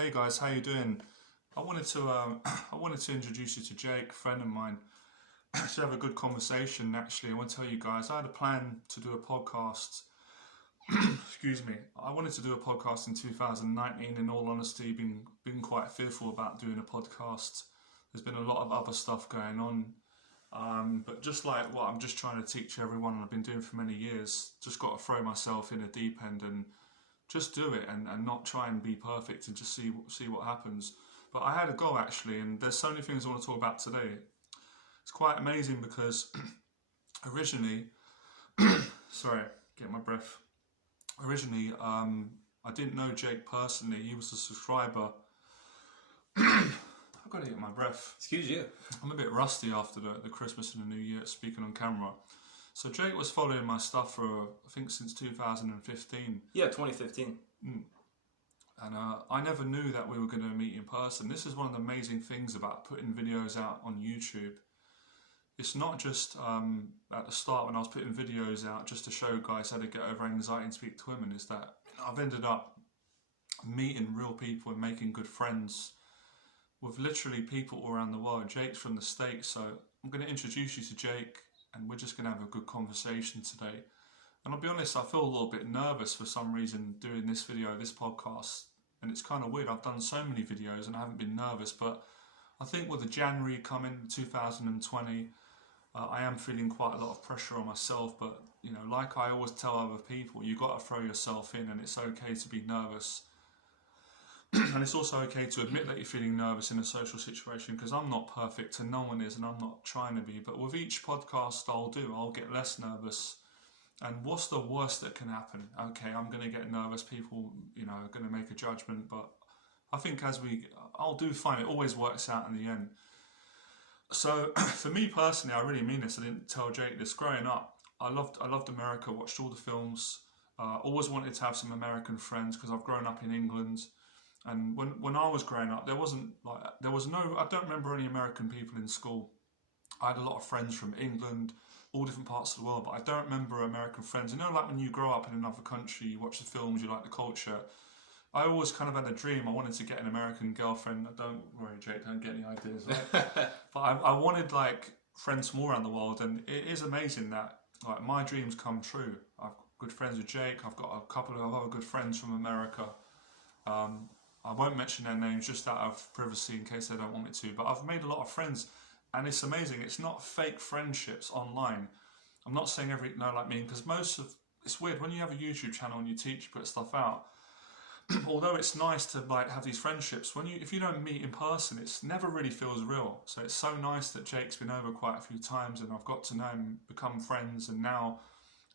Hey guys, how you doing? I wanted to I wanted to introduce you to Jake, a friend of mine, to have a good conversation. Actually, I want to tell you guys, I had a plan to do a podcast. Excuse me. I wanted to do a podcast in 2019. In all honesty, been quite fearful about doing a podcast. There's been a lot of other stuff going on, but just like what I'm just trying to teach everyone, and I've been doing for many years. Just got to throw myself in a deep end and just do it and not try and be perfect and just see what happens. But I had a goal actually, and there's so many things I want to talk about today. It's quite amazing because originally, sorry, get my breath. Originally, I didn't know Jake personally. He was a subscriber. I've got to get my breath. Excuse you. I'm a bit rusty after the Christmas and the New Year speaking on camera. So Jake was following my stuff for, I think, since 2015. Yeah, 2015. And I never knew that we were going to meet in person. This is one of the amazing things about putting videos out on YouTube. It's not just at the start when I was putting videos out just to show guys how to get over anxiety and speak to women, is that I've ended up meeting real people and making good friends with literally people all around the world. Jake's from the States, so I'm going to introduce you to Jake and we're just going to have a good conversation today. And I'll be honest, I feel a little bit nervous for some reason doing this video, this podcast. And it's kind of weird. I've done so many videos and I haven't been nervous, but I think with the January coming, 2020, I am feeling quite a lot of pressure on myself. But, you know, like I always tell other people, you got to throw yourself in and it's okay to be nervous. And it's also okay to admit that you're feeling nervous in a social situation, because I'm not perfect and no one is, and I'm not trying to be. But with each podcast I'll get less nervous. And what's the worst that can happen? Okay, I'm going to get nervous. People, you know, are going to make a judgment. But I think I'll do fine. It always works out in the end. So for me personally, I really mean this. I didn't tell Jake this. Growing up, I loved America. Watched all the films. Always wanted to have some American friends because I've grown up in England. And when I was growing up, I don't remember any American people in school. I had a lot of friends from England, all different parts of the world, but I don't remember American friends. You know, like when you grow up in another country, you watch the films, you like the culture. I always kind of had a dream. I wanted to get an American girlfriend. Don't worry, Jake, don't get any ideas. Right? But I wanted like friends from all around the world, and it is amazing that like my dreams come true. I've got good friends with Jake. I've got a couple of other good friends from America. I won't mention their names just out of privacy in case they don't want me to, but I've made a lot of friends, and it's amazing. It's not fake friendships online. I'm not saying because it's weird when you have a YouTube channel and you teach, you put stuff out. Although it's nice to like have these friendships, if you don't meet in person, it's never really feels real. So it's so nice that Jake's been over quite a few times and I've got to know him, become friends, and now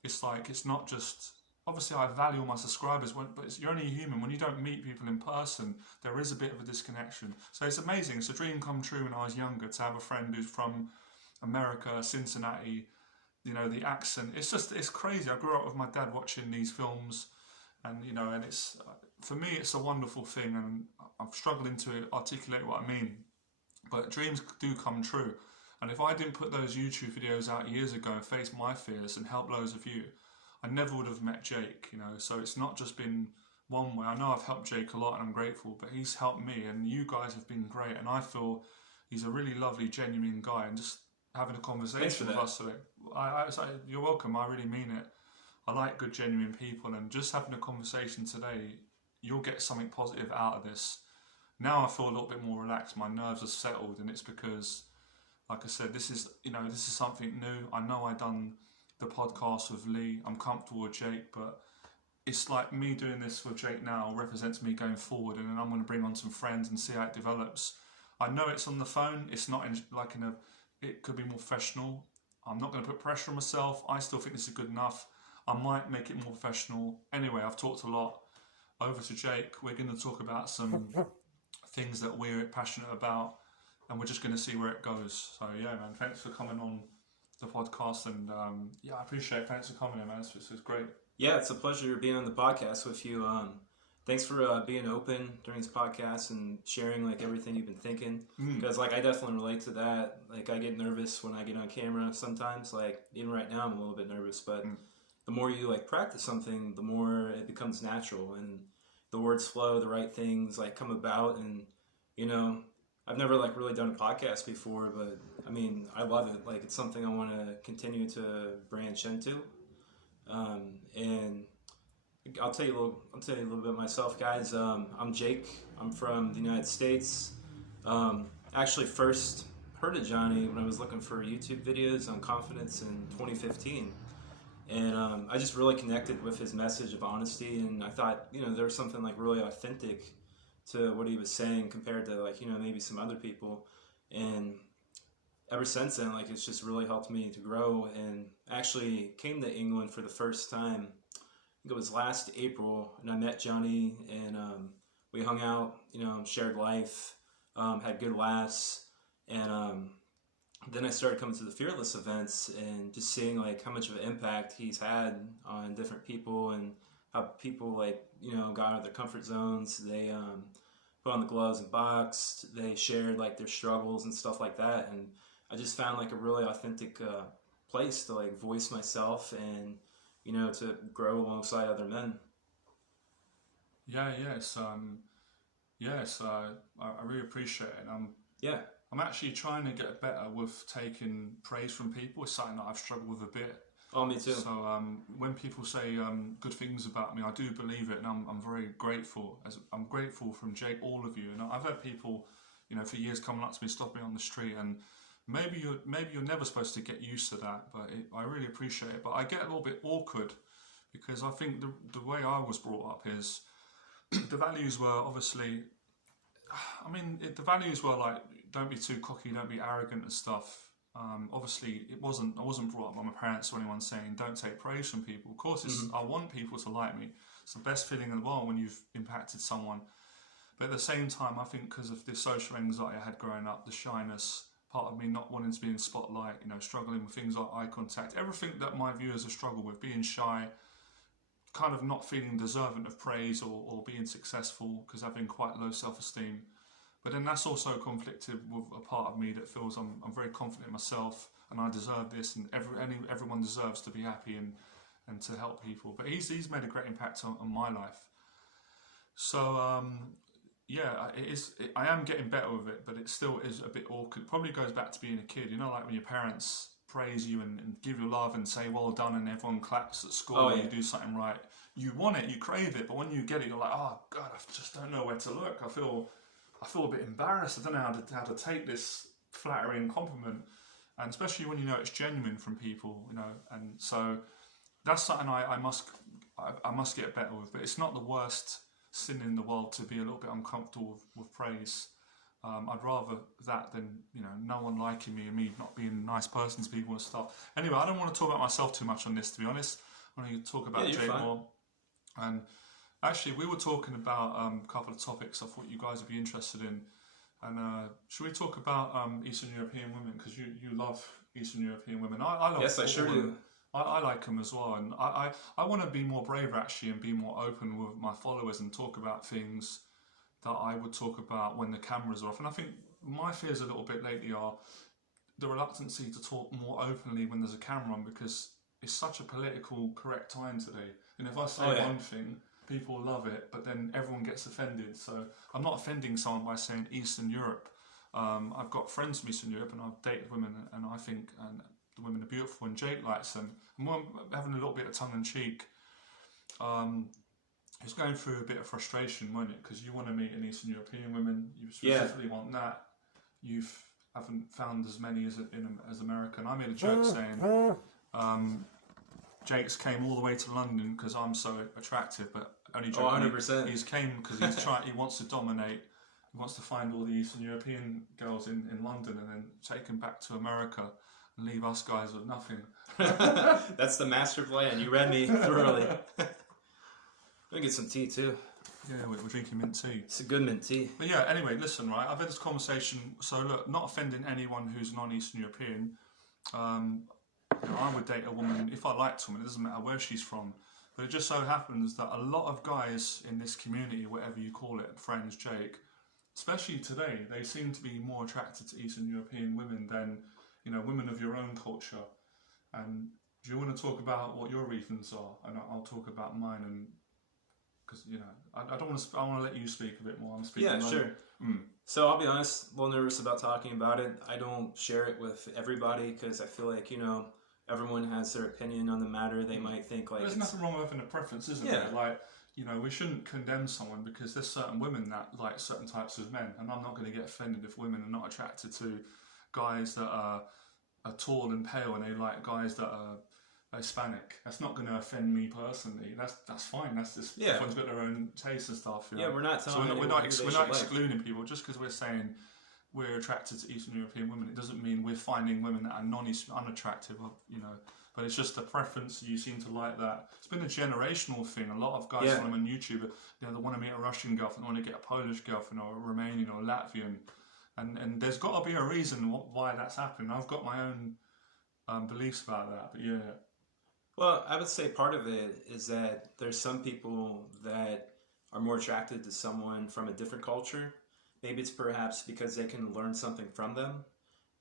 it's like it's not just. Obviously, I value my subscribers, but you're only human. When you don't meet people in person, there is a bit of a disconnection. So it's amazing. It's a dream come true when I was younger to have a friend who's from America, Cincinnati. You know, the accent. It's crazy. I grew up with my dad watching these films, and you know, and it's for me, it's a wonderful thing, and I'm struggling to articulate what I mean. But dreams do come true, and if I didn't put those YouTube videos out years ago and face my fears and help loads of you, I never would have met Jake, you know, so it's not just been one way. I know I've helped Jake a lot and I'm grateful, but he's helped me and you guys have been great, and I feel he's a really lovely, genuine guy, and just having a conversation with us today. You're welcome, I really mean it. I like good, genuine people, and just having a conversation today, you'll get something positive out of this. Now I feel a little bit more relaxed, my nerves are settled, and it's because, like I said, this is something new. I know I've done the podcast with Lee, I'm comfortable with Jake, but it's like me doing this with Jake now represents me going forward, and then I'm going to bring on some friends and see how it develops. I know it's on the phone, it's not it could be more professional. I'm not going to put pressure on myself. I still think this is good enough. I might make it more professional. Anyway, I've talked a lot. Over to Jake. We're going to talk about some things that we're passionate about, and we're just going to see where it goes. So yeah, man, thanks for coming on the podcast, and I appreciate it. Thanks for coming in, man. It's great. Yeah, it's a pleasure being on the podcast with you. Thanks for being open during this podcast and sharing like everything you've been thinking, because like I definitely relate to that. Like I get nervous when I get on camera sometimes. Like even right now I'm a little bit nervous, but the more you like practice something, the more it becomes natural, and the words flow, the right things like come about. And you know, I've never like really done a podcast before, but I mean, I love it. Like it's something I want to continue to branch into. And I'll tell you a little bit myself, guys. I'm Jake. I'm from the United States. Actually, first heard of Johnny when I was looking for YouTube videos on confidence in 2015, and I just really connected with his message of honesty. And I thought, you know, there was something like really authentic to what he was saying compared to like, you know, maybe some other people. And ever since then, like it's just really helped me to grow. And actually came to England for the first time. I think it was last April, and I met Johnny, and we hung out, you know, shared life, had good laughs, and then I started coming to the Fearless events and just seeing like how much of an impact he's had on different people, and how people like, you know, got out of their comfort zones. They put on the gloves and boxed. They shared like their struggles and stuff like that, and I just found like a really authentic place to like voice myself and, you know, to grow alongside other men. I really appreciate it. Yeah. I'm actually trying to get better with taking praise from people. It's something that I've struggled with a bit. Oh, me too. So when people say good things about me, I do believe it, and I'm very grateful. I'm grateful from Jake, all of you. And I've had people, you know, for years coming up to me, stop me on the street, and maybe you're never supposed to get used to that, but I really appreciate it. But I get a little bit awkward because I think the way I was brought up is the values were obviously, the values were like, don't be too cocky, don't be arrogant and stuff. Obviously, I wasn't brought up by my parents or anyone saying don't take praise from people. Of course, I want people to like me. It's the best feeling in the world when you've impacted someone. But at the same time, I think because of the social anxiety I had growing up, the shyness, part of me not wanting to be in the spotlight, you know, struggling with things like eye contact, everything that my viewers have struggled with, being shy, kind of not feeling deserving of praise or being successful because having quite low self-esteem. But then that's also conflicted with a part of me that feels I'm very confident in myself and I deserve this, and everyone deserves to be happy and to help people. But he's made a great impact on my life. So I am getting better with it, but it still is a bit awkward. Probably goes back to being a kid, you know, like when your parents praise you and give you love and say well done, and everyone claps at school when you do something right. You want it, you crave it, but when you get it, you're like, oh God, I just don't know where to look. I feel a bit embarrassed. I don't know how to take this flattering compliment, and especially when you know it's genuine from people, you know. And so that's something I must get better with. But it's not the worst sin in the world to be a little bit uncomfortable with praise. I'd rather that than, you know, no one liking me and me not being a nice person to people and stuff. Anyway, I don't want to talk about myself too much on this, to be honest. I want to talk about Jake more. And actually, we were talking about a couple of topics I thought you guys would be interested in. And should we talk about Eastern European women? Because you love Eastern European women. I love. Yes, I sure do. I like them as well. And I want to be more brave, actually, and be more open with my followers and talk about things that I would talk about when the cameras are off. And I think my fears a little bit lately are the reluctancy to talk more openly when there's a camera on, because it's such a political correct time today. And if I say one thing, people love it, but then everyone gets offended. So I'm not offending someone by saying Eastern Europe. I've got friends from Eastern Europe, and I've dated women, and I think the women are beautiful, and Jake likes them. And I'm having a little bit of tongue-in-cheek. It's going through a bit of frustration, won't it? Because you want to meet an Eastern European woman, you specifically want that. You haven't found as many as America. And I made a joke saying Jake's came all the way to London because I'm so attractive, but only joking. 100%. He's came because he wants to dominate. He wants to find all the Eastern European girls in London and then take them back to America and leave us guys with nothing. That's the master plan. You read me thoroughly. I'm gonna get some tea too. Yeah, we're drinking mint tea. It's a good mint tea. But yeah, anyway, listen, right? I've had this conversation. So look, not offending anyone who's non-Eastern European. I would date a woman if I liked a woman. It doesn't matter where she's from. But it just so happens that a lot of guys in this community, whatever you call it, friends, Jake, especially today, they seem to be more attracted to Eastern European women than, you know, women of your own culture. And do you want to talk about what your reasons are? And I'll talk about mine. And because I don't want to. I want to let you speak a bit more. I'm speaking. Yeah, sure. So I'll be honest, a little nervous about talking about it. I don't share it with everybody because I feel like everyone has their opinion on the matter. They might think like there's nothing wrong with having a preference, isn't there? Like we shouldn't condemn someone because there's certain women that like certain types of men, and I'm not going to get offended if women are not attracted to guys that are tall and pale, and they like guys that are Hispanic. That's not going to offend me personally. That's fine. That's just everyone's got their own taste and stuff. Yeah, we're not telling we're not excluding like. people just because we're saying we're attracted to Eastern European women. It doesn't mean we're finding women that are unattractive. But it's just a preference. You seem to like that. It's been a generational thing. A lot of guys when I'm on YouTube, they want to meet a Russian girlfriend, they want to get a Polish girlfriend, or a Romanian or a Latvian, and there's got to be a reason why that's happening. I've got my own beliefs about that, but yeah. Well, I would say part of it is that there's some people that are more attracted to someone from a different culture. Maybe it's perhaps because they can learn something from them,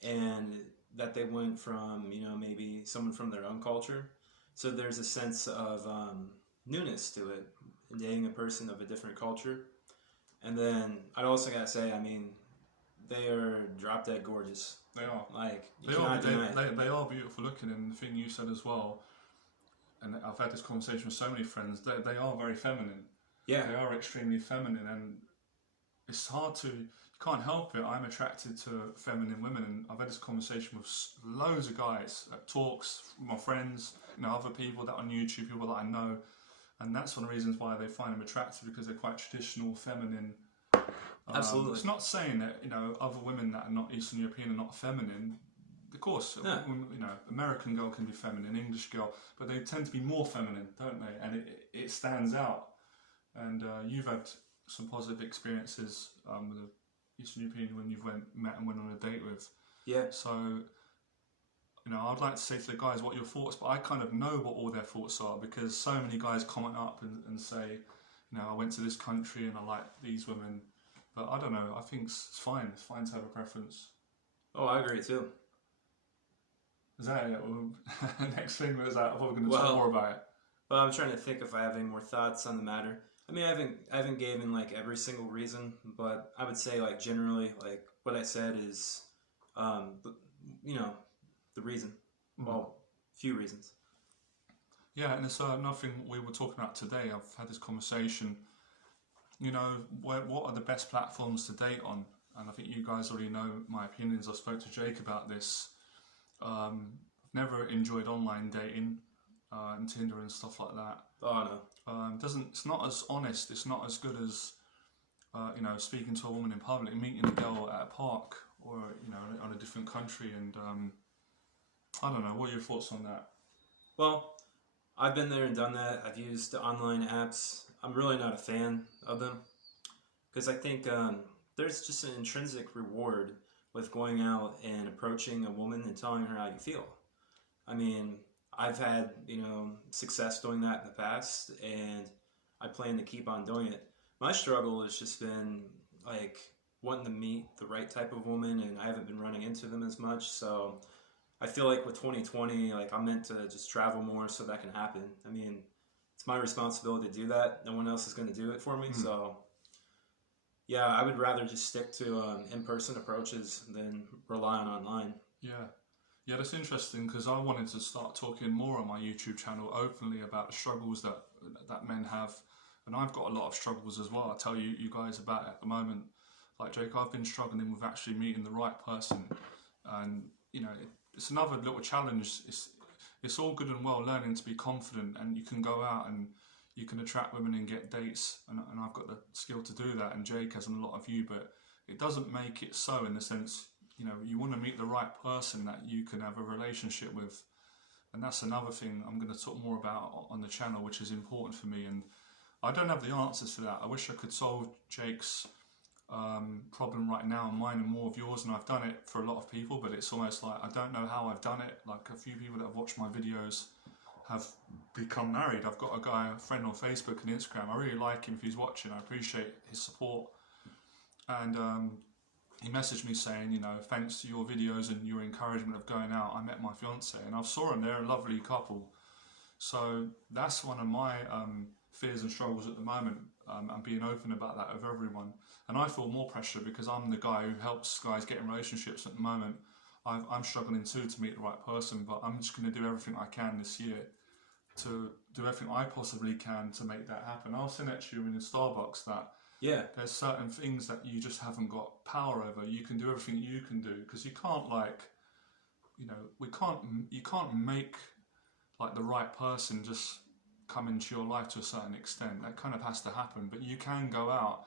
and that they went from, maybe someone from their own culture. So there's a sense of newness to it, dating a person of a different culture. And then I'd also got to say, they are drop dead gorgeous. They are. Like, they are beautiful looking, and the thing you said as well, and I've had this conversation with so many friends, they are very feminine. Yeah. They are extremely feminine, and it's hard to, you can't help it. I'm attracted to feminine women, and I've had this conversation with loads of guys at talks, my friends, other people that are on YouTube, people that I know, and that's one of the reasons why they find them attractive, because they're quite traditional, feminine. Absolutely. It's not saying that other women that are not Eastern European are not feminine. Of course, American girl can be feminine, English girl, but they tend to be more feminine, don't they? And it stands out. And you've had some positive experiences with an Eastern European when you've met and went on a date with. Yeah. So, I'd like to say to the guys what your thoughts, but I kind of know what all their thoughts are, because so many guys comment up and say, I went to this country and I like these women. But I don't know, I think it's fine. It's fine to have a preference. Oh, I agree too. Is that it? Next thing was that I'm probably going to talk more about it. Well, I'm trying to think if I have any more thoughts on the matter. I haven't given like every single reason, but I would say like generally like what I said is, the reason. Well, few reasons. Yeah, and it's nothing we were talking about today. I've had this conversation. What are the best platforms to date on? And I think you guys already know my opinions. I spoke to Jake about this. I've never enjoyed online dating and Tinder and stuff like that. Oh no. It's not as honest. It's not as good as speaking to a woman in public, meeting a girl at a park, or on a different country. And I don't know. What are your thoughts on that? Well, I've been there and done that. I've used online apps. I'm really not a fan of them because I think there's just an intrinsic reward with going out and approaching a woman and telling her how you feel. I've had, success doing that in the past, and I plan to keep on doing it. My struggle has just been, like, wanting to meet the right type of woman, and I haven't been running into them as much, so I feel like with 2020, like, I'm meant to just travel more so that can happen. It's my responsibility to do that. No one else is going to do it for me, so yeah, I would rather just stick to in-person approaches than rely on online. Yeah, that's interesting, because I wanted to start talking more on my YouTube channel openly about the struggles that men have, and I've got a lot of struggles as well. I'll tell you guys about it at the moment. Like Jake, I've been struggling with actually meeting the right person, and it's another little challenge. It's all good and well learning to be confident, and you can go out and you can attract women and get dates, and I've got the skill to do that, and Jake has, and a lot of you, but it doesn't make it so, in the sense, you want to meet the right person that you can have a relationship with, and that's another thing I'm going to talk more about on the channel, which is important for me, and I don't have the answers to that. I wish I could solve Jake's problem right now, and mine and more of yours, and I've done it for a lot of people, but it's almost like I don't know how I've done it. Like, a few people that have watched my videos have become married. I've got a friend on Facebook and Instagram. I really like him if he's watching. I appreciate his support, and he messaged me saying, thanks to your videos and your encouragement of going out, I met my fiance, and I saw them. They're a lovely couple. So that's one of my fears and struggles at the moment, and being open about that with everyone. And I feel more pressure because I'm the guy who helps guys get in relationships at the moment. I'm struggling too to meet the right person, but I'm just going to do everything I can this year to do everything I possibly can to make that happen. I was saying that to you in Starbucks that there's certain things that you just haven't got power over. You can do everything you can do because you can't you can't make like the right person just come into your life to a certain extent. That kind of has to happen, but you can go out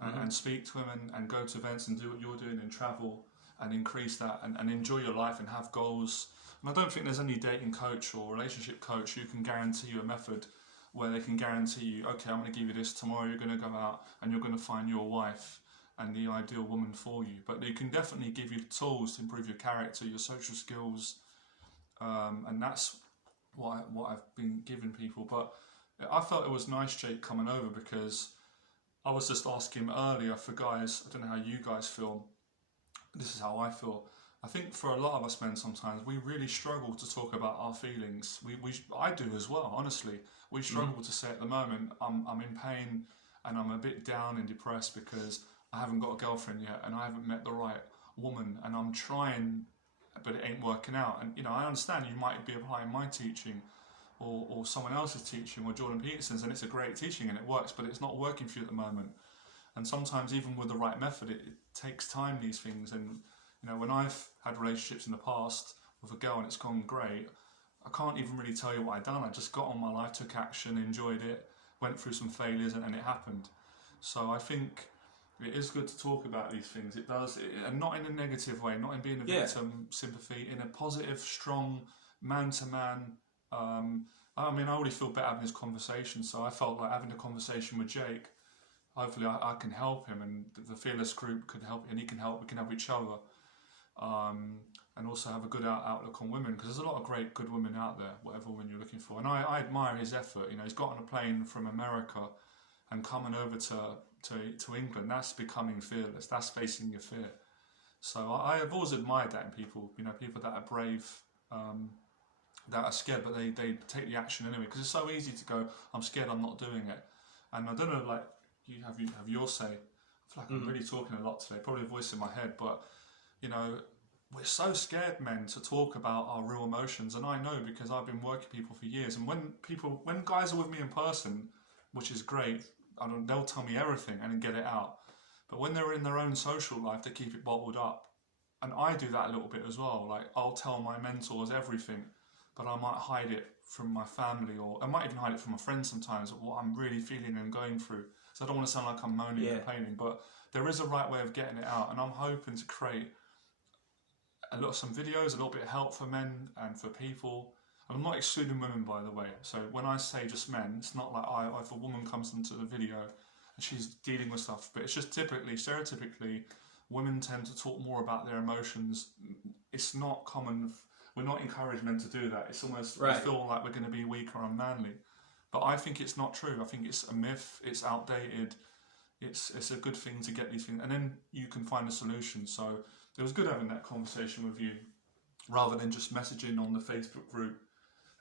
and speak to them and go to events and do what you're doing and travel and increase that and enjoy your life and have goals. And I don't think there's any dating coach or relationship coach who can guarantee you a method where they can guarantee you, okay, I'm going to give you this, tomorrow you're going to go out and you're going to find your wife and the ideal woman for you. But they can definitely give you the tools to improve your character, your social skills, and that's what I've been giving people. But I felt it was nice, Jake, coming over because I was just asking him earlier for guys, I don't know how you guys feel, this is how I feel. I think for a lot of us men sometimes we really struggle to talk about our feelings. I do as well, honestly. We struggle to say at the moment, I'm in pain and I'm a bit down and depressed because I haven't got a girlfriend yet and I haven't met the right woman and I'm trying but it ain't working out. And you know, I understand you might be applying my teaching or someone else's teaching or Jordan Peterson's and it's a great teaching and it works, but it's not working for you at the moment. And sometimes even with the right method, it takes time, these things. And you know, when I've had relationships in the past with a girl and it's gone great, I can't even really tell you what I'd done. I just got on my life, took action, enjoyed it, went through some failures and it happened. So I think it is good to talk about these things. It does, and not in a negative way, not in being a victim, sympathy, in a positive, strong, man-to-man. I mean, I already feel better having this conversation, so I felt like having a conversation with Jake, hopefully I can help him and the Fearless group can help and he can help, we can help each other. And also have a good outlook on women because there's a lot of great good women out there, whatever woman you're looking for. And I admire his effort. You know, he's got on a plane from America and coming over to England. That's becoming fearless. That's facing your fear. So I have always admired that in people. You know, people that are brave, that are scared, but they take the action anyway. Because it's so easy to go, I'm scared, I'm not doing it. And I don't know, like you have your say. I feel like I'm really talking a lot today. Probably a voice in my head, but you know, we're so scared, men, to talk about our real emotions, and I know because I've been working with people for years. And when guys are with me in person, which is great, they'll tell me everything and get it out. But when they're in their own social life, they keep it bottled up, and I do that a little bit as well. Like I'll tell my mentors everything, but I might hide it from my family, or I might even hide it from my friends sometimes. What I'm really feeling and going through. So I don't want to sound like I'm moaning and complaining, but there is a right way of getting it out, and I'm hoping to create some videos, a little bit of help for men and for people. And I'm not excluding women, by the way. So when I say just men, it's not like if a woman comes into the video and she's dealing with stuff, but it's just stereotypically, women tend to talk more about their emotions. It's not common. We're not encouraging men to do that. It's almost, we feel like we're going to be weak or unmanly. But I think it's not true. I think it's a myth. It's outdated. It's a good thing to get these things. And then you can find a solution. So it was good having that conversation with you rather than just messaging on the Facebook group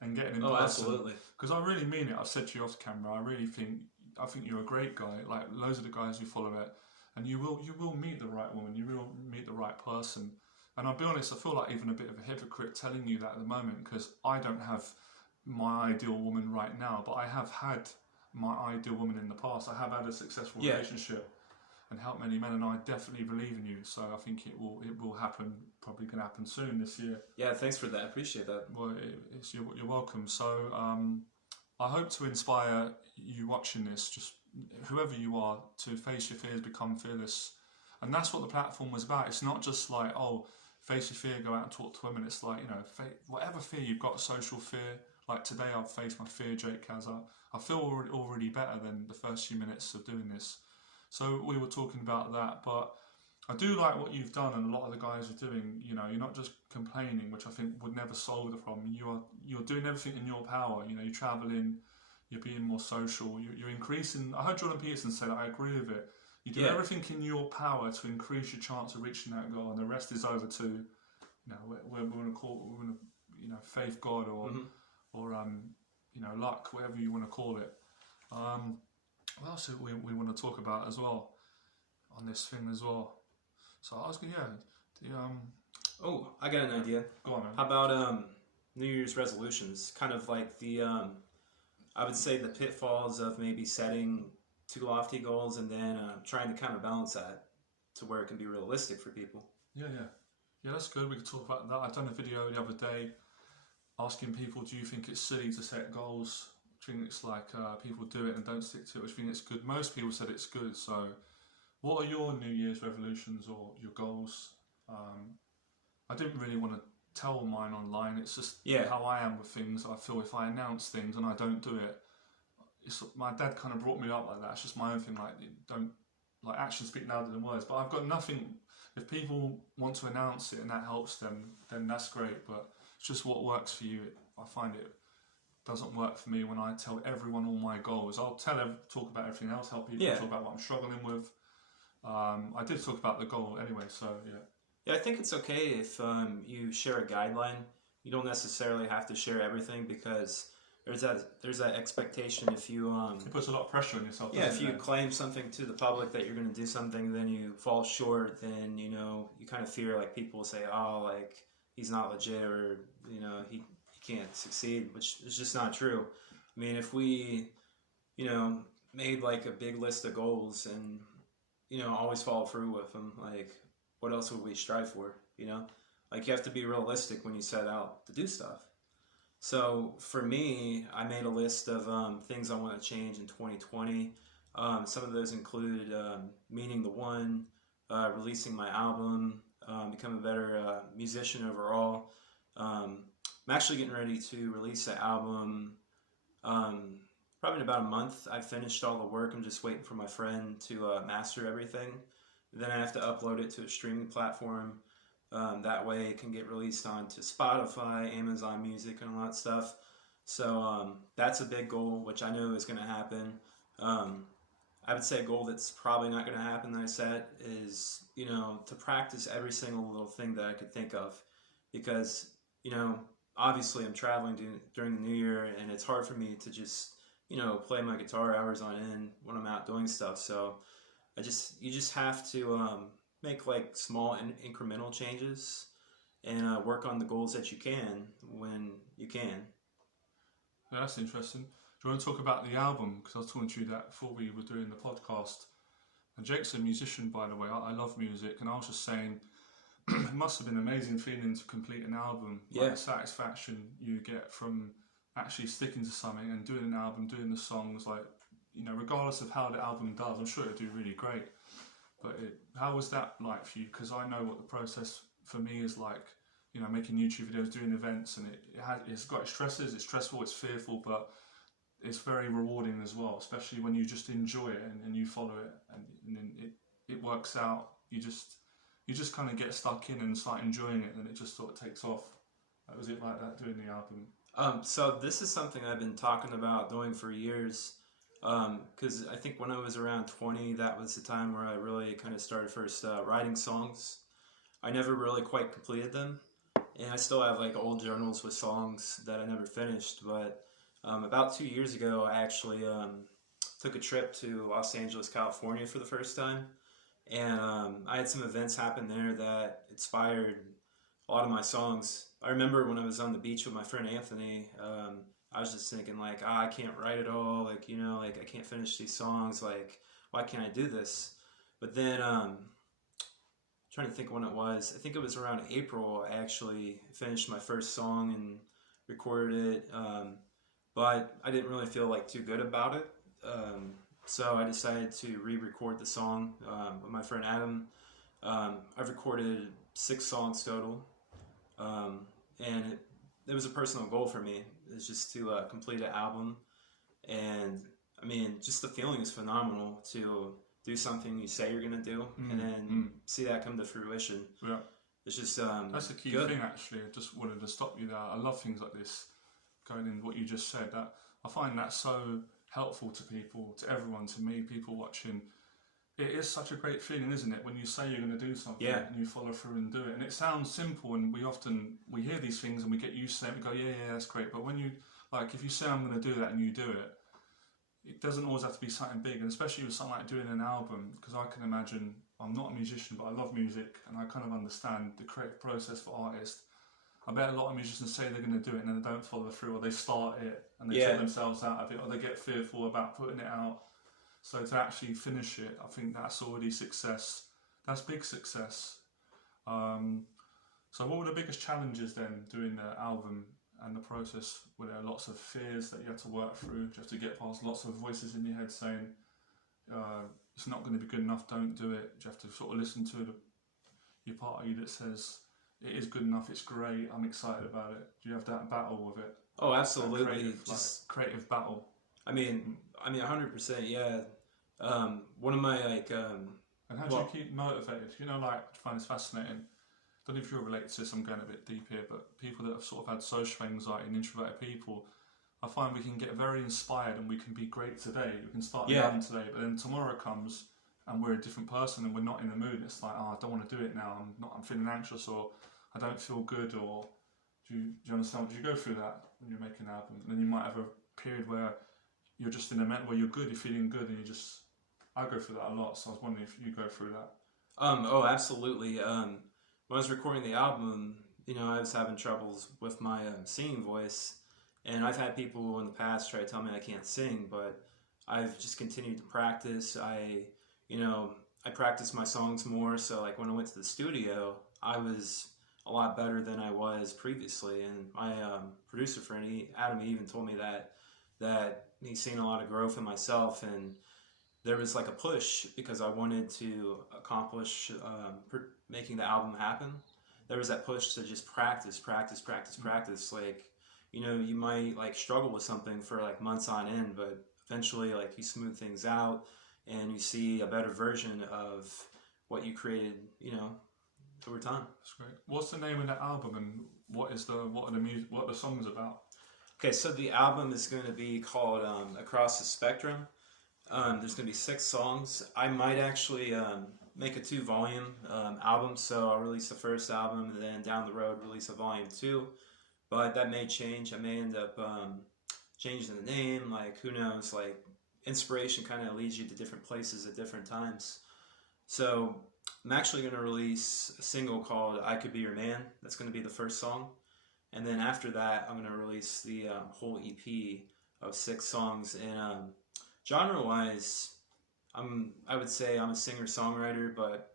and getting in person. Absolutely. Because I really mean it. I've said to you off camera, I think you're a great guy. Like loads of the guys who follow it, and you will meet the right woman. You will meet the right person. And I'll be honest, I feel like even a bit of a hypocrite telling you that at the moment because I don't have my ideal woman right now, but I have had my ideal woman in the past. I have had a successful relationship and helped many men, and I definitely believe in you. So I think it will happen. Probably going to happen soon this year. Yeah, thanks for that. Appreciate that. Well, you're welcome. So I hope to inspire you watching this, just whoever you are, to face your fears, become fearless, and that's what the platform was about. It's not just like face your fear, go out and talk to women. It's like whatever fear you've got, social fear. Like today, I've faced my fear. Jake has. I feel already better than the first few minutes of doing this. So we were talking about that, but I do like what you've done and a lot of the guys are doing. You know, you're not just complaining, which I think would never solve the problem. You're doing everything in your power. You know, you're traveling, you're being more social, you're increasing. I heard Jordan Peterson say that. I agree with it. You do everything in your power to increase your chance of reaching that goal, and the rest is over to, we're going to faith, God, or luck, whatever you want to call it. What else do we want to talk about as well on this thing as well? So I was going, Oh, I got an idea. go on, man. How about New Year's resolutions? Kind of like the, I would say the pitfalls of maybe setting too lofty goals and then trying to counterbalance that to where it can be realistic for people. Yeah, that's good. We could talk about that. I've done a video the other day asking people, do you think it's silly to set goals? Do you think it's like people do it and don't stick to it? Or do you think it's good? Most people said it's good. So what are your New Year's resolutions or your goals? I didn't really want to tell mine online. It's just how I am with things. I feel if I announce things and I don't do it, my dad kind of brought me up like that. It's just my own thing. Like actions speak louder than words. But I've got nothing. If people want to announce it and that helps them, then that's great. But it's just what works for you. I find it doesn't work for me when I tell everyone all my goals. I'll talk about everything else, help people talk about what I'm struggling with. I did talk about the goal anyway, so yeah. Yeah, I think it's okay if you share a guideline. You don't necessarily have to share everything because there's that expectation if you it puts a lot of pressure on yourself. Yeah, if you claim something to the public that you're going to do something, then you fall short, then you kind of fear like people will say, oh, like he's not legit, or he can't succeed, which is just not true. I mean, if we made like a big list of goals and always follow through with them, like what else would we strive for? Like you have to be realistic when you set out to do stuff. So for me, I made a list of things I want to change in 2020. Some of those include meeting the one, releasing my album, become a better musician overall. I'm actually getting ready to release an album probably in about a month. I finished all the work. I'm just waiting for my friend to master everything. Then I have to upload it to a streaming platform. That way it can get released onto Spotify, Amazon Music, and all that stuff. So that's a big goal, which I know is going to happen. I would say a goal that's probably not going to happen that I set is, to practice every single little thing that I could think of. Because, obviously I'm traveling during the new year, and it's hard for me to just, play my guitar hours on end when I'm out doing stuff. So you just have to make like small and incremental changes and work on the goals that you can when you can. Yeah, that's interesting. Do you want to talk about the album? Because I was talking to you that before we were doing the podcast. And Jake's a musician, by the way. I love music, and I was just saying, it must have been an amazing feeling to complete an album. Yeah. Like the satisfaction you get from actually sticking to something and doing an album, doing the songs, like, regardless of how the album does, I'm sure it'll do really great. But how was that like for you? Because I know what the process for me is like, making YouTube videos, doing events, and it's got its stresses, it's stressful, it's fearful, but it's very rewarding as well, especially when you just enjoy it and you follow it and then it works out. You just kind of get stuck in and start enjoying it, and it just sort of takes off. Was it like that doing the album? So this is something I've been talking about doing for years. Because I think when I was around 20, that was the time where I really kind of started first writing songs. I never really quite completed them, and I still have like old journals with songs that I never finished. But about 2 years ago, I actually took a trip to Los Angeles, California for the first time, and I had some events happen there that inspired a lot of my songs. I remember when I was on the beach with my friend Anthony, I was just thinking like, I can't write it all, like, like I can't finish these songs, like, why can't I do this? But then, trying to think when it was, I think it was around April, I actually finished my first song and recorded it, but I didn't really feel like too good about it, so I decided to re-record the song with my friend Adam. I've recorded 6 songs total, and it was a personal goal for me. It's just to complete an album, and I mean, just the feeling is phenomenal to do something you say you're gonna do, and then see that come to fruition. Yeah, it's just that's the key thing. Actually, I just wanted to stop you there. I love things like this, going in what you just said. That I find that so helpful to people, to everyone, to me, people watching. It is such a great feeling, isn't it, when you say you're going to do something and you follow through and do it. And it sounds simple, and we hear these things and we get used to it and we go, yeah, that's great. But when you, like, if you say I'm going to do that and you do it, it doesn't always have to be something big, and especially with something like doing an album, because I can imagine, I'm not a musician, but I love music, and I kind of understand the creative process for artists. I bet a lot of musicians say they're going to do it and then they don't follow through, or they start it and they take themselves out of it, or they get fearful about putting it out. So to actually finish it, I think that's already success. That's big success. So what were the biggest challenges then doing the album and the process? Were there lots of fears that you had to work through? Did you have to get past lots of voices in your head saying, it's not going to be good enough, don't do it? Do you have to sort of listen to your part of you that says, it is good enough, it's great, I'm excited about it? Do you have that battle with it? Oh, absolutely. Creative battle. I mean, 100%, yeah. One of my, and how do you keep motivated? You know, like, I find this fascinating. I don't know if you're related to this, I'm going a bit deep here, but people that have sort of had social anxiety and introverted people, I find we can get very inspired and we can be great today. We can start the album today, but then tomorrow comes and we're a different person and we're not in the mood. It's like, I don't want to do it now. I'm feeling anxious, or I don't feel good, or do you understand? Do you go through that when you're making an album? And then you might have a period where you're just in a moment where you're good, you're feeling good, and I go through that a lot. So I was wondering if you go through that. Oh, absolutely. When I was recording the album, I was having troubles with my singing voice, and I've had people in the past try to tell me I can't sing, but I've just continued to practice. I practiced my songs more, so like when I went to the studio, I was a lot better than I was previously. And my producer friend, Adam, he even told me that he's seen a lot of growth in myself, and there was like a push because I wanted to accomplish making the album happen. There was that push to just practice. Like, you might like struggle with something for like months on end, but eventually like you smooth things out and you see a better version of what you created, over time. That's great. What's the name of the album, and what are the songs about? Okay, so the album is going to be called Across the Spectrum. There's going to be 6 songs. I might actually make a 2-volume album, so I'll release the first album and then down the road release a volume 2. But that may change. I may end up changing the name. Like, who knows? Like, inspiration kind of leads you to different places at different times. So I'm actually going to release a single called I Could Be Your Man. That's going to be the first song. And then after that, I'm going to release the whole EP of 6 songs. And genre-wise, I would say I'm a singer-songwriter, but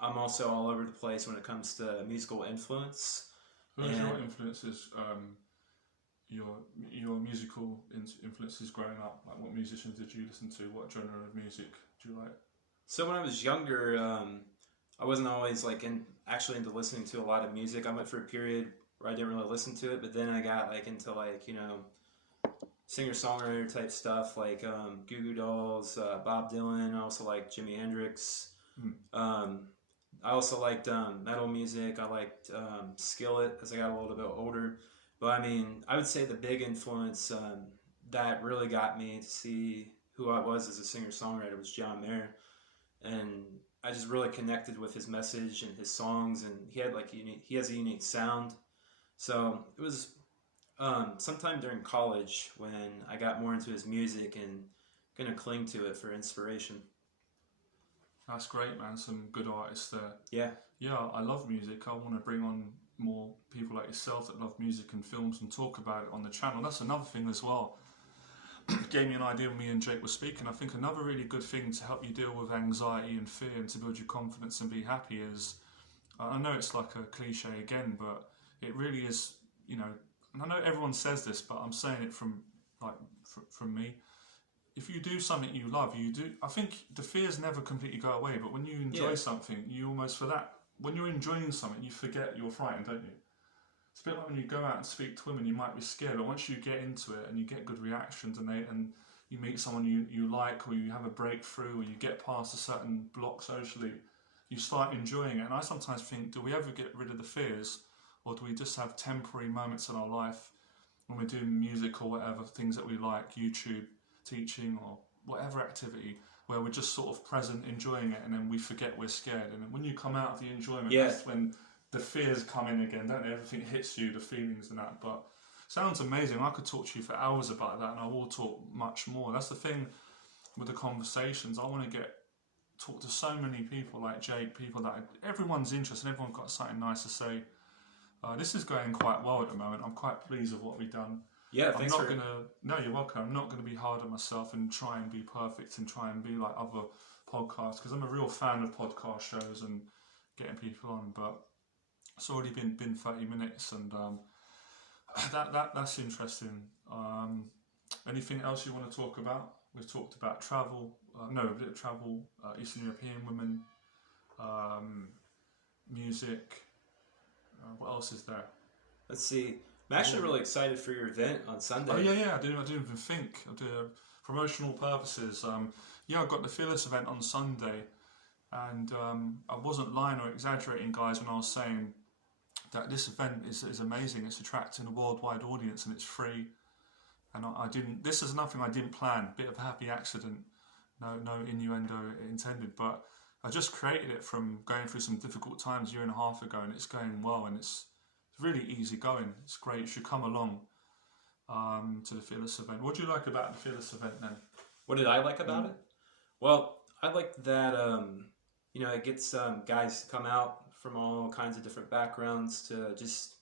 I'm also all over the place when it comes to musical influence. Who was your influences, your musical influences growing up? Like, what musicians did you listen to? What genre of music do you like? So when I was younger, I wasn't always like actually into listening to a lot of music. I went for a period where I didn't really listen to it, but then I got like into like, singer-songwriter type stuff like Goo Goo Dolls, Bob Dylan. I also liked Jimi Hendrix. I also liked metal music. I liked Skillet as I got a little bit older. But I mean, I would say the big influence that really got me to see who I was as a singer-songwriter was John Mayer. And I just really connected with his message and his songs, and he has a unique sound. So it was sometime during college when I got more into his music and gonna cling to it for inspiration. That's great, man. Some good artists there. Yeah, I love music. I want to bring on more people like yourself that love music and films and talk about it on the channel. That's another thing as well. Gave me an idea when me and Jake were speaking. I think another really good thing to help you deal with anxiety and fear and to build your confidence and be happy is, I know it's like a cliche again, but it really is, and I know everyone says this, but I'm saying it from me. If you do something you love, I think the fears never completely go away, but when you enjoy something, you almost, when you're enjoying something, you forget you're frightened, don't you? It's a bit like when you go out and speak to women, you might be scared, but once you get into it and you get good reactions and you meet someone you like, or you have a breakthrough, or you get past a certain block socially, you start enjoying it. And I sometimes think, do we ever get rid of the fears, or do we just have temporary moments in our life when we're doing music or whatever, things that we like, YouTube, teaching, or whatever activity, where we're just sort of present, enjoying it, and then we forget we're scared. And when you come out of the enjoyment, that's when the fears come in again, don't they? Everything hits you, the feelings and that. But Sounds amazing. I could talk to you for hours about that, and I will talk much more. That's the thing with the conversations. I want to talk to so many people like Jake, people that everyone's interested, everyone's got something nice to say. This is going quite well at the moment. I'm quite pleased with what we've done. Yeah, I'm not gonna. No, you're welcome. I'm not gonna be hard on myself and try and be perfect and try and be like other podcasts, because I'm a real fan of podcast shows and getting people on. But it's already been 30 minutes, and that's interesting. Anything else you want to talk about? We've talked about travel. A bit of travel. Eastern European women. Music. What else is there? Let's see. I'm actually really excited for your event on Sunday. Oh yeah. I didn't even think. I did promotional purposes. I've got the Fearless event on Sunday, and I wasn't lying or exaggerating, guys, when I was saying that this event is amazing. It's attracting a worldwide audience, and it's free. And I didn't. This is nothing I didn't plan. Bit of a happy accident. No innuendo intended, but I just created it from going through some difficult times a year and a half ago, and it's going well, and it's really easy going. It's great. You should come along to the Fearless event. What do you like about the Fearless event then? What did I like about it? Well, I like that it gets guys to come out from all kinds of different backgrounds to just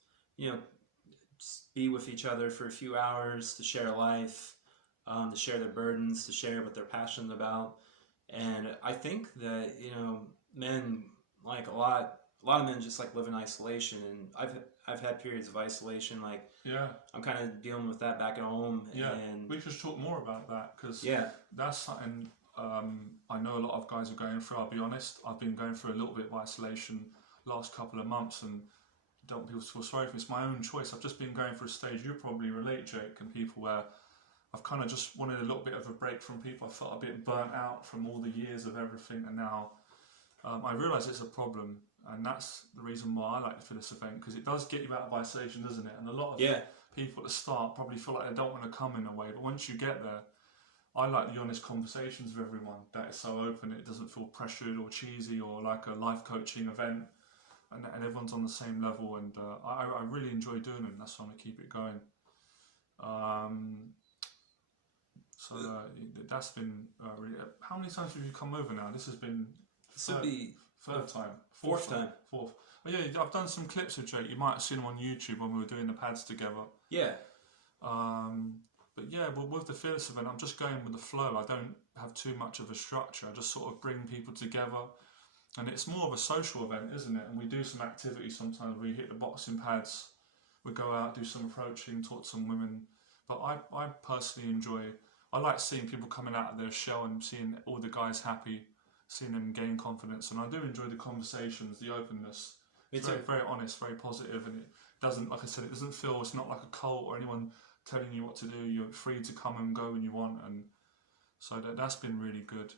be with each other for a few hours, to share life, to share their burdens, to share what they're passionate about. And I think that men, like a lot of men just like live in isolation, and I've had periods of isolation. Like, yeah, I'm kind of dealing with that back at home. Yeah, and we should talk more about that, because that's something I know a lot of guys are going through. I'll be honest, I've been going through a little bit of isolation last couple of months, and don't people feel sorry for me. It's my own choice. I've just been going through a stage, you probably relate, Jake, and people, where I've kind of just wanted a little bit of a break from people. I felt a bit burnt out from all the years of everything, and now I realise it's a problem, and that's the reason why I like the Fearless event, because it does get you out of isolation, doesn't it? And a lot of people at the start probably feel like they don't want to come in a way, but once you get there, I like the honest conversations with everyone, that is so open, it doesn't feel pressured or cheesy or like a life coaching event, and everyone's on the same level, and I really enjoy doing them. That's why I'm going to keep it going. So that's been really. How many times have you come over now? This has been third time, fourth time. Oh yeah, I've done some clips of Jake. You might have seen them on YouTube when we were doing the pads together. Yeah. But yeah, well, with the Fearless event, I'm just going with the flow. I don't have too much of a structure. I just sort of bring people together, and it's more of a social event, isn't it? And we do some activities sometimes. We hit the boxing pads, we go out, do some approaching, talk to some women. But I personally enjoy. I like seeing people coming out of their shell and seeing all the guys happy, seeing them gain confidence, and I do enjoy the conversations, the openness. It's very, very honest, very positive, and it doesn't, like I said, it doesn't feel. It's not like a cult or anyone telling you what to do. You're free to come and go when you want, and so that's been really good.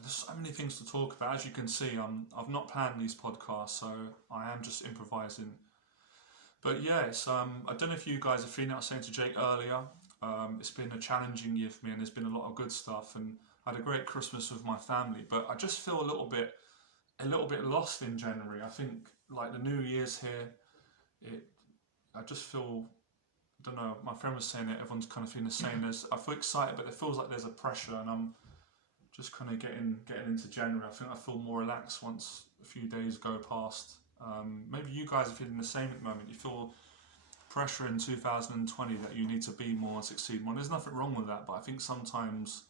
There's so many things to talk about. As you can see, I've not planned these podcasts, so I am just improvising. But yeah, it's, I don't know if you guys are feeling it. I was saying to Jake earlier, it's been a challenging year for me, and there's been a lot of good stuff, and I had a great Christmas with my family, but I just feel a little bit lost in January. I think like the New Year's here, I just feel, I don't know, my friend was saying it, everyone's kind of feeling the same. I feel excited, but it feels like there's a pressure, and I'm just kind of getting into January. I think I feel more relaxed once a few days go past. Maybe you guys are feeling the same at the moment. You feel pressure in 2020 that you need to be more and succeed more. There's nothing wrong with that, but I think sometimes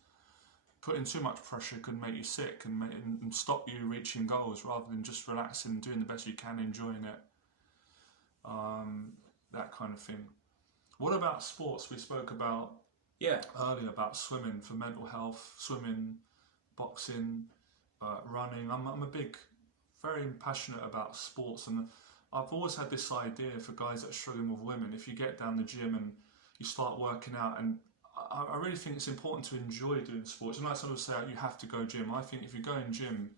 putting too much pressure can make you sick and stop you reaching goals, rather than just relaxing, doing the best you can, enjoying it. That kind of thing. What about sports? We spoke about earlier about swimming for mental health, swimming, boxing, running. I'm a big, very passionate about sports, and I've always had this idea for guys that are struggling with women. If you get down the gym and you start working out, and I really think it's important to enjoy doing sports. And like some people say, you have to go gym. I think if you go in gym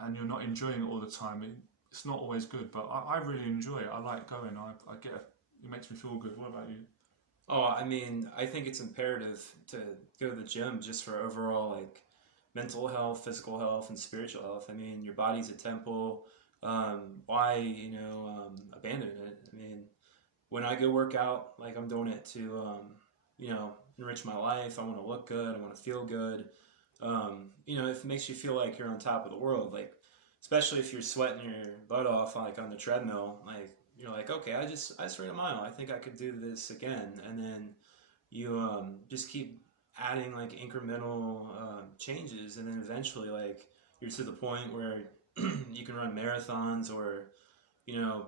and you're not enjoying it all the time, it's not always good. But I really enjoy it. I like going. I get it. It makes me feel good. What about you? Oh, I mean, I think it's imperative to go to the gym just for overall like mental health, physical health, and spiritual health. I mean, your body's a temple. why, abandon it? I mean, when I go work out, like I'm doing it to, enrich my life. I want to look good. I want to feel good. If it makes you feel like you're on top of the world, like, especially if you're sweating your butt off, like on the treadmill, like, you're like, okay, I just ran a mile. I think I could do this again. And then you just keep adding like incremental changes. And then eventually, like, you're to the point where you can run marathons or,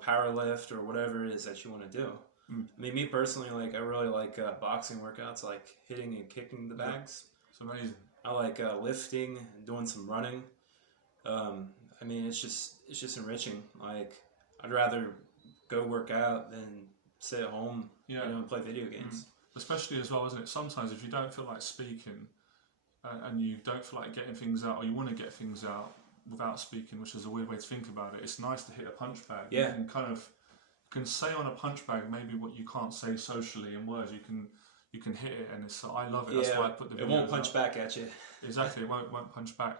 power lift or whatever it is that you want to do. I mean, me personally, like, I really like boxing workouts, like hitting and kicking the bags. It's amazing. I like lifting and doing some running. I mean, it's just enriching. Like, I'd rather go work out than sit at home, and play video games. Especially as well, isn't it? Sometimes if you don't feel like speaking and you don't feel like getting things out, or you want to get things out without speaking, which is a weird way to think about it, it's nice to hit a punch bag. Yeah. You can say on a punch bag maybe what you can't say socially in words. You can hit it, and I love it. That's why I put the videos it won't punch back at you. Exactly, it won't punch back.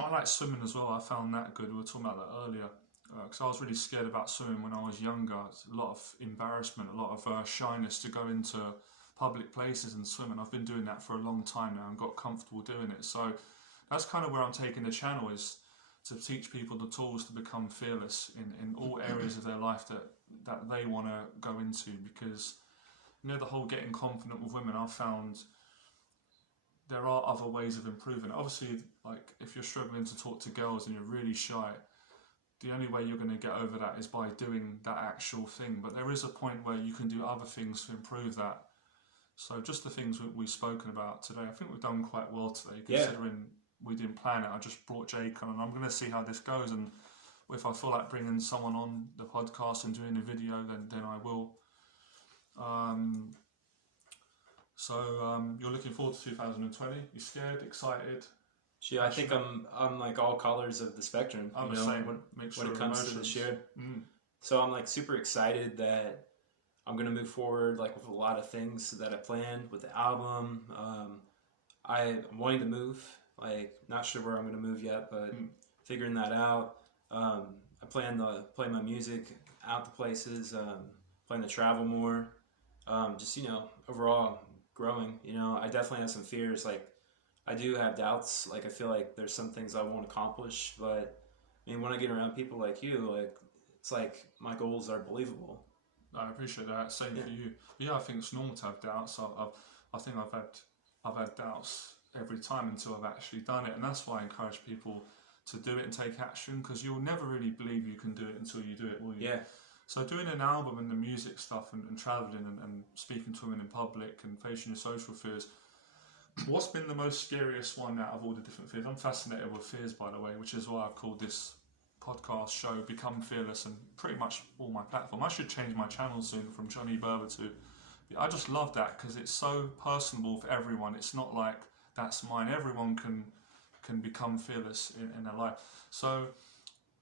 I like swimming as well. I found that good. We were talking about that earlier. Because I was really scared about swimming when I was younger. It's a lot of embarrassment, a lot of shyness to go into public places and swim, and I've been doing that for a long time now and got comfortable doing it. So that's kind of where I'm taking the channel, is to teach people the tools to become fearless in all areas of their life that they want to go into. Because the whole getting confident with women, I've found there are other ways of improving. Obviously, like if you're struggling to talk to girls and you're really shy, the only way you're going to get over that is by doing that actual thing. But there is a point where you can do other things to improve that. So just the things we've spoken about today, I think we've done quite well today, considering we didn't plan it. I just brought Jake on, and I'm going to see how this goes. And if I feel like bringing someone on the podcast and doing a video, then I will. You're looking forward to 2020. You scared, excited? Yeah, I think I'm like all colors of the spectrum. I'm the same. When it comes to this year. So I'm like super excited that I'm gonna move forward, like with a lot of things that I planned with the album. I'm wanting to move. Like, not sure where I'm gonna move yet, but figuring that out. I plan to play my music out to places. Plan to travel more. Just overall growing. I definitely have some fears. Like, I do have doubts. Like, I feel like there's some things I won't accomplish, but I mean, when I get around people like you, like, it's like my goals are believable. I appreciate that. Same for you. Yeah, I think it's normal to have doubts. I think I've had doubts every time until I've actually done it, and that's why I encourage people to do it and take action, because you'll never really believe you can do it until you do it, will you? Yeah. So doing an album and the music stuff and travelling and speaking to women in public and facing your social fears, what's been the most scariest one out of all the different fears? I'm fascinated with fears, by the way, which is why I've called this podcast show Become Fearless, and pretty much all my platform. I should change my channel soon from Johnny Berba to... I just love that because it's so personable for everyone. It's not like that's mine. Everyone can become fearless in their life. So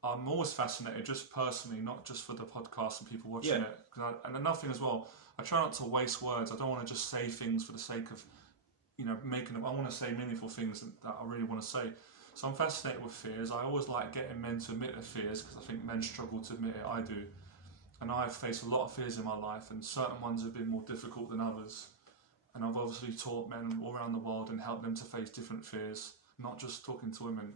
I'm always fascinated, just personally, not just for the podcast and people watching it. And another thing as well, I try not to waste words. I don't want to just say things for the sake of making them. I want to say meaningful things that I really want to say. So I'm fascinated with fears. I always like getting men to admit their fears, because I think men struggle to admit it. I do. And I've faced a lot of fears in my life, and certain ones have been more difficult than others. And I've obviously taught men all around the world and helped them to face different fears, not just talking to women.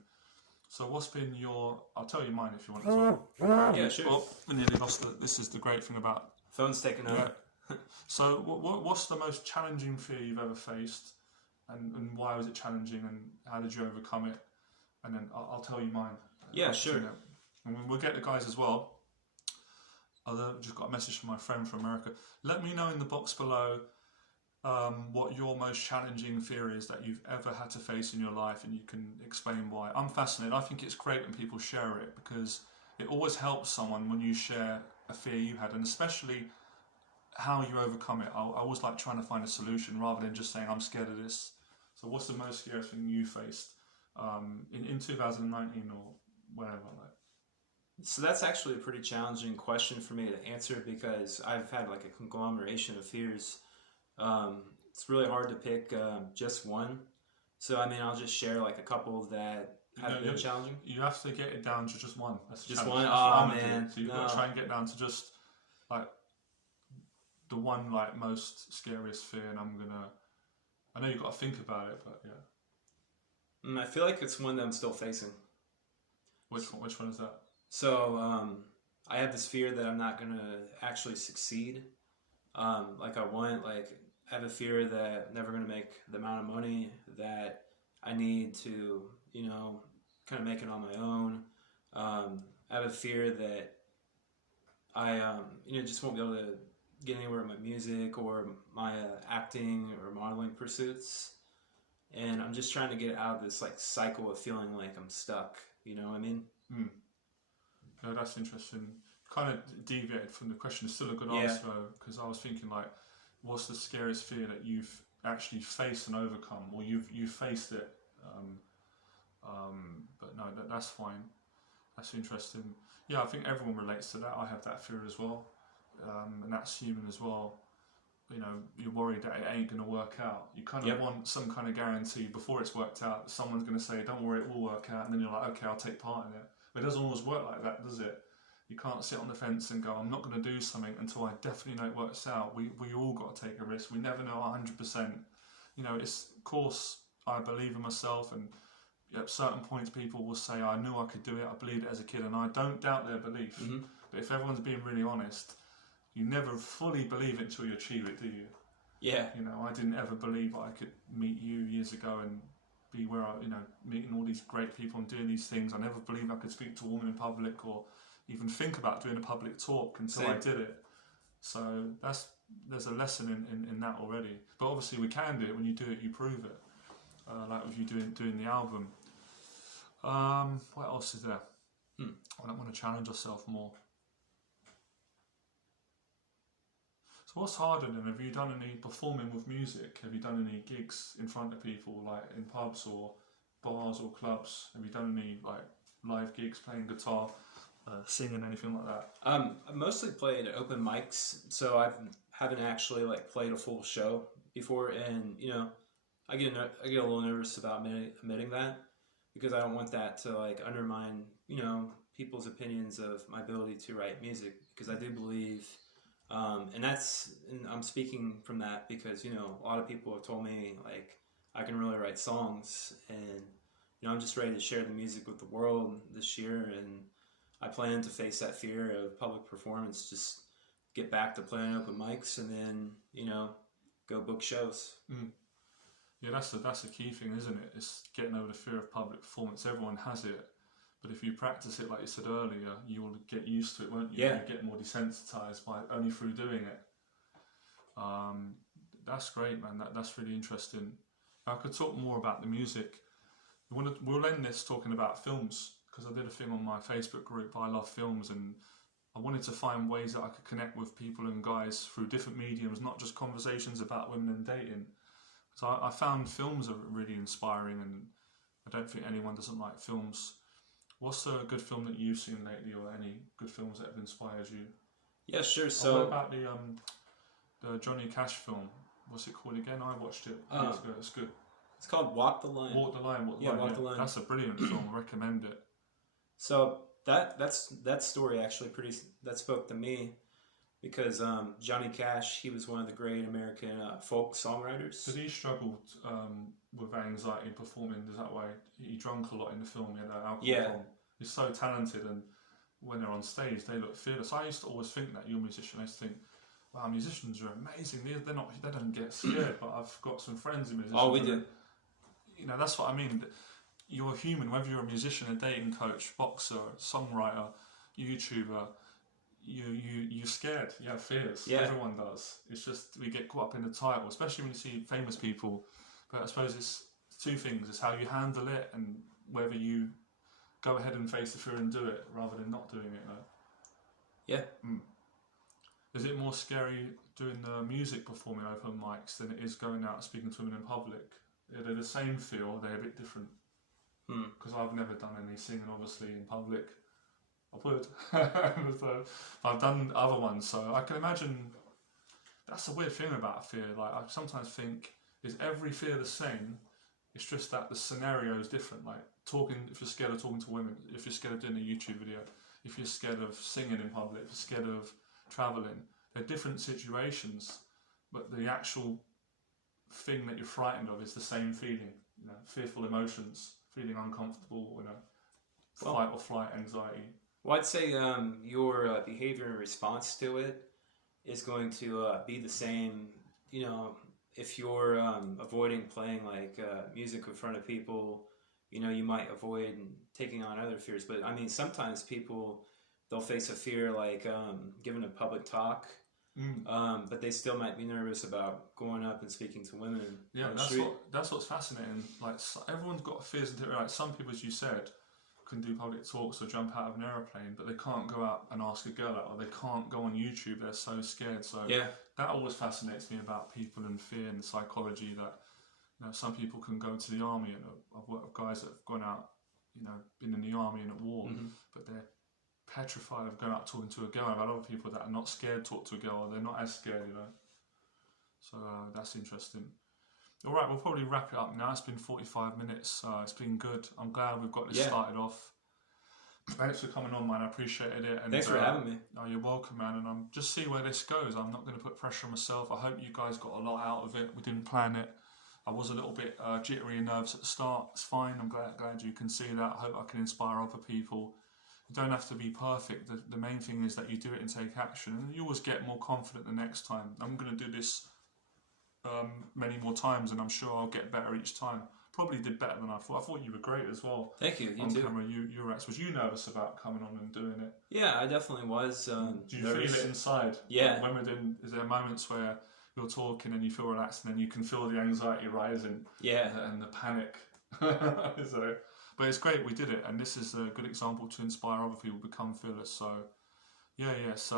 So what's been I'll tell you mine if you want as well. Yeah, sure. Oh, I nearly lost it. This is the great thing about... Phone's taking over. Yeah. So what's the most challenging fear you've ever faced? And why was it challenging, and how did you overcome it? And then I'll tell you mine. Yeah, sure. And we'll get the guys as well. I've just got a message from my friend from America. Let me know in the box below what your most challenging fear is that you've ever had to face in your life, and you can explain why. I'm fascinated. I think it's great when people share it, because it always helps someone when you share a fear you had, and especially how you overcome it. I always like trying to find a solution rather than just saying I'm scared of this. So what's the most scary thing you faced in 2019 or wherever? So that's actually a pretty challenging question for me to answer, because I've had like a conglomeration of fears. It's really hard to pick just one. So I mean, I'll just share like a couple that have been challenging. You have to get it down to just one. That's Just one. Oh man. So you've got to try and get down to just like the one like most scariest fear, and I know you've got to think about it, but yeah. I feel like it's one that I'm still facing. Which one is that? So I have this fear that I'm not gonna actually succeed. Like I have a fear that I'm never gonna make the amount of money that I need to, kind of make it on my own. I have a fear that I, just won't be able to get anywhere in my music or my acting or modeling pursuits. And I'm just trying to get out of this like cycle of feeling like I'm stuck. You know what I mean? No, that's interesting. Kind of deviated from the question. It's still a good answer because I was thinking like, what's the scariest fear that you've actually faced and overcome, or you've faced it? But no, that's fine. That's interesting. Yeah, I think everyone relates to that. I have that fear as well, and that's human as well. You're worried that it ain't going to work out. You kind of want some kind of guarantee before it's worked out. Someone's going to say, don't worry, it will work out. And then you're like, okay, I'll take part in it. But it doesn't always work like that, does it? You can't sit on the fence and go, I'm not going to do something until I definitely know it works out. We all got to take a risk. We never know 100%. Of course, I believe in myself, and at certain points people will say, I knew I could do it. I believed it as a kid, and I don't doubt their belief. Mm-hmm. But if everyone's being really honest, you never fully believe it until you achieve it, do you? Yeah. I didn't ever believe I could meet you years ago and be where I, meeting all these great people and doing these things. I never believed I could speak to a woman in public or even think about doing a public talk until I did it. So there's a lesson in that already. But obviously we can do it. When you do it, you prove it. Like with you doing the album. What else is there? I don't want to challenge yourself more. So what's harder then? Have you done any performing with music? Have you done any gigs in front of people, like in pubs or bars or clubs? Have you done any like live gigs, playing guitar, singing, anything like that? I mostly played at open mics, so I haven't actually like played a full show before, and I get a little nervous about admitting that because I don't want that to like undermine people's opinions of my ability to write music, because I do believe. And I'm speaking from that because, a lot of people have told me like I can really write songs, and, I'm just ready to share the music with the world this year. And I plan to face that fear of public performance, just get back to playing open mics and then, go book shows. Yeah, that's the key thing, isn't it? It's getting over the fear of public performance. Everyone has it. But if you practice it, like you said earlier, you will get used to it, won't you? Yeah. You get more desensitized by only through doing it. That's great, man. That's really interesting. I could talk more about the music. We'll end this talking about films, because I did a thing on my Facebook group, I Love Films, and I wanted to find ways that I could connect with people and guys through different mediums, not just conversations about women and dating. So I found films are really inspiring, and I don't think anyone doesn't like films. What's a good film that you've seen lately, or any good films that have inspired you? Yeah, sure. So what about the Johnny Cash film? What's it called again? I watched it years ago. It's good. It's called Walk the Line. Walk the Line. Walk the Line. That's a brilliant film. I recommend it. So that story actually that spoke to me, because Johnny Cash, he was one of the great American folk songwriters. Did he struggled with anxiety performing? Is that why he drank a lot in the film? He had that alcohol problem. He's so talented, and when they're on stage, they look fearless. I used to always think that you're a musician. I used to think, wow, musicians are amazing. They don't get scared. But I've got some friends in musicians. Oh, we do. That's what I mean. You're human, whether you're a musician, a dating coach, boxer, songwriter, YouTuber. You're scared. You have fears. Yeah. Everyone does. It's just we get caught up in the title, especially when you see famous people. But I suppose it's two things: it's how you handle it, and whether you go ahead and face the fear and do it rather than not doing it. Yeah. Is it more scary doing the music performing open mics than it is going out and speaking to women in public? Are they the same feel? They're a bit different. Because I've never done any singing, obviously, in public. I would. So I've done other ones, so I can imagine. That's a weird thing about fear. Like I sometimes think, is every fear the same? It's just that the scenario is different. Like talking, if you're scared of talking to women, if you're scared of doing a YouTube video, if you're scared of singing in public, if you're scared of traveling, they're different situations, but the actual thing that you're frightened of is the same feeling. You know, fearful emotions, feeling uncomfortable, you know, fight or flight anxiety. Well, I'd say your behavior in response to it is going to be the same. You know, if you're avoiding playing like music in front of people, you know, you might avoid taking on other fears. But I mean, sometimes people, they'll face a fear like giving a public talk, but they still might be nervous about going up and speaking to women. Yeah, that's what's fascinating. Like everyone's got fears. Like some people, as you said, can do public talks or jump out of an aeroplane, but they can't go out and ask a girl out, or they can't go on YouTube. They're so scared. So yeah, that always fascinates me about people and fear and the psychology. That, you know, some people can go to the army, and I've worked with guys that have gone out, you know, been in the army and at war, but they're petrified of going out talking to a girl. I've had other people that are not scared to talk to a girl, or they're not as scared, you know. So that's interesting. All right, we'll probably wrap it up now. It's been 45 minutes. It's been good. I'm glad we've got this started off. Thanks for coming on, man. I appreciated it. And, thanks for having me. Oh, you're welcome, man. And I'm just see where this goes. I'm not going to put pressure on myself. I hope you guys got a lot out of it. We didn't plan it. I was a little bit jittery and nervous at the start. It's fine. I'm glad you can see that. I hope I can inspire other people. You don't have to be perfect. The main thing is that you do it and take action. And you always get more confident the next time. I'm going to do this many more times, and I'm sure I'll get better each time. Probably did better than I thought. I thought you were great as well. Thank you. You on too. Camera, you were. Was you nervous about coming on and doing it? Yeah, I definitely was. Do you nervous. feel it inside? Yeah. When we're doing, is there moments where you're talking and you feel relaxed, and then you can feel the anxiety rising? Yeah. And the panic. So, but it's great we did it, and this is a good example to inspire other people to become fearless. So, yes.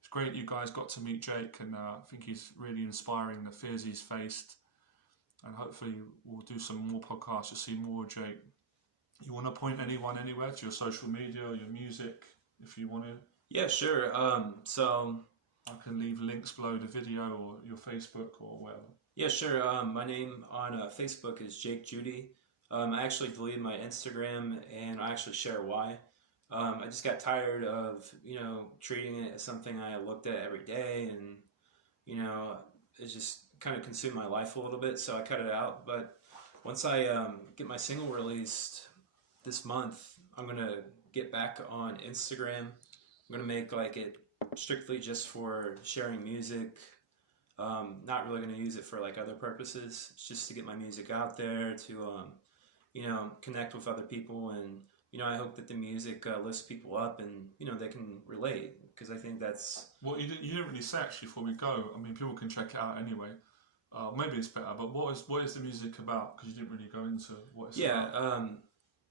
It's great you guys got to meet Jake, and I think he's really inspiring, the fears he's faced, and hopefully we'll do some more podcasts to see more of Jake. You want to point anyone anywhere to your social media or your music if you want to? Yeah, sure. So I can leave links below the video or your Facebook or whatever. Yeah, sure. My name on Facebook is Jake Judy. I actually deleted my Instagram, and I actually share why. I just got tired of, treating it as something I looked at every day, and, it just kind of consumed my life a little bit, so I cut it out. But once I get my single released this month, I'm going to get back on Instagram. I'm going to make it strictly just for sharing music. Not really going to use it for other purposes. It's just to get my music out there, to, connect with other people, and I hope that the music lifts people up, and they can relate, because I think that's what you didn't really say actually before we go. I mean, people can check it out anyway. Maybe it's better, but what is the music about? Because you didn't really go into what it's about.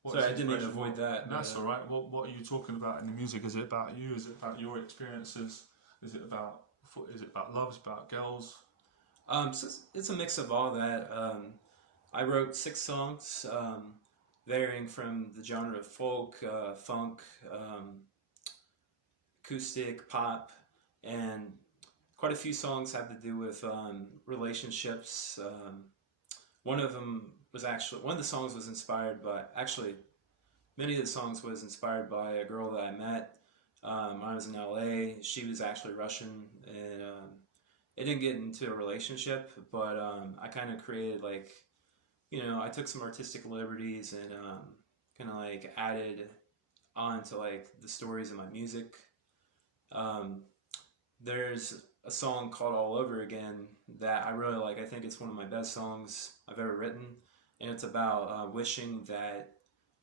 Sorry, I didn't mean to avoid that. That's all right. What are you talking about in the music? Is it about you? Is it about your experiences? Is it about love? Is it about girls? So it's a mix of all that. I wrote 6 songs, varying from the genre of folk, funk, acoustic, pop, and quite a few songs have to do with relationships. One of the songs was inspired by, many of the songs was inspired by a girl that I met when I was in LA. She was actually Russian, and it didn't get into a relationship, but I kind of created I took some artistic liberties and kind of added on to the stories of my music. There's a song called All Over Again that I really like. I think it's one of my best songs I've ever written, and it's about wishing that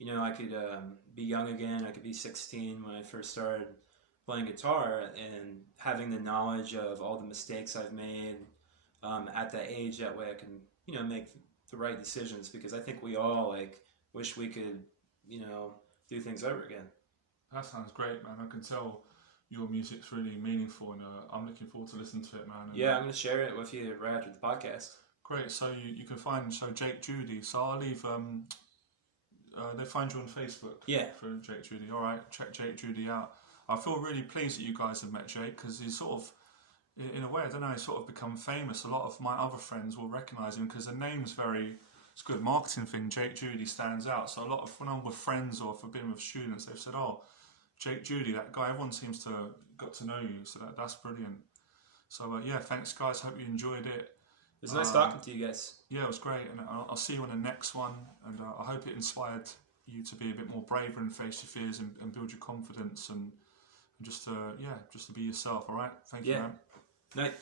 I could be young again. I could be 16 when I first started playing guitar, and having the knowledge of all the mistakes I've made at that age. That way I can make the right decisions, because I think we all wish we could do things over again. That sounds great, man. I can tell your music's really meaningful, and I'm looking forward to listening to it, man. And, I'm going to share it with you right after the podcast. Great. So you can find Jake Judy. So I'll leave. They find you on Facebook. Yeah. For Jake Judy. All right. Check Jake Judy out. I feel really pleased that you guys have met Jake, because he's sort of, in a way, I don't know, he's sort of become famous. A lot of my other friends will recognise him because the name's very it's a good marketing thing. Jake Judy stands out. So a lot of when I'm with friends or if I've been with students, they've said, "Oh, Jake Judy, that guy. Everyone seems to got to know you." So that's brilliant. So yeah, thanks guys. Hope you enjoyed it. It was nice talking to you guys. Yeah, it was great, and I'll see you on the next one. And I hope it inspired you to be a bit more braver and face your fears and build your confidence and just to be yourself. All right, thank you, man. Night.